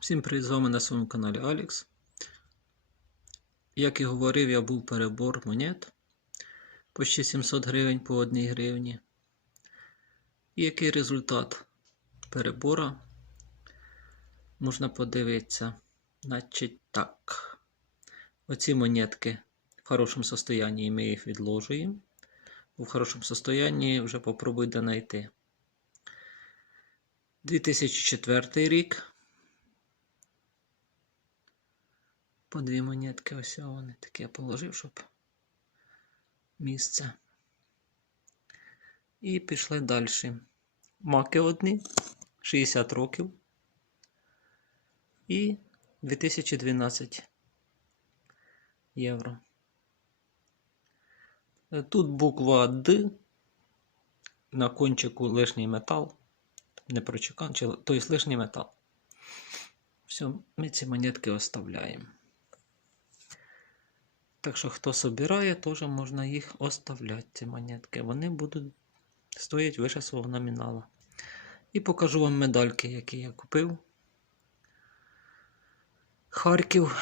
Всім привіт, з вами на своєму каналі Алікс. Як і говорив, я був перебор монет почти 700 гривень по 1 гривні. І який результат перебора можна подивитися. Значить так. Оці монетки в хорошому состоянні ми їх відложуємо. В хорошому состоянні вже попробуйте знайти. 2004 рік. По дві монетки ось вони такі я положив, щоб місце. І пішли далі. Маки одні 60 років. І 2012 євро. Тут буква Д. На кончику лишній метал. Не прочекан, тобто лишній метал. Все, ми ці монетки оставляємо. Так що, хто собирає, теж можна їх оставляти, ці монетки. Вони будуть стоять вище свого номінала. І покажу вам медальки, які я купив. Харків.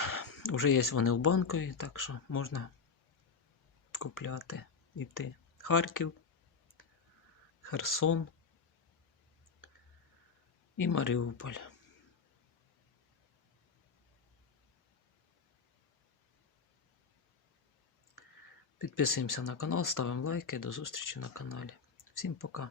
Вже є вони в банкові, так що можна купляти іти. Харків, Херсон і Маріуполь. Підписуємося на канал, ставимо лайки. До зустрічі на каналі. Всім пока!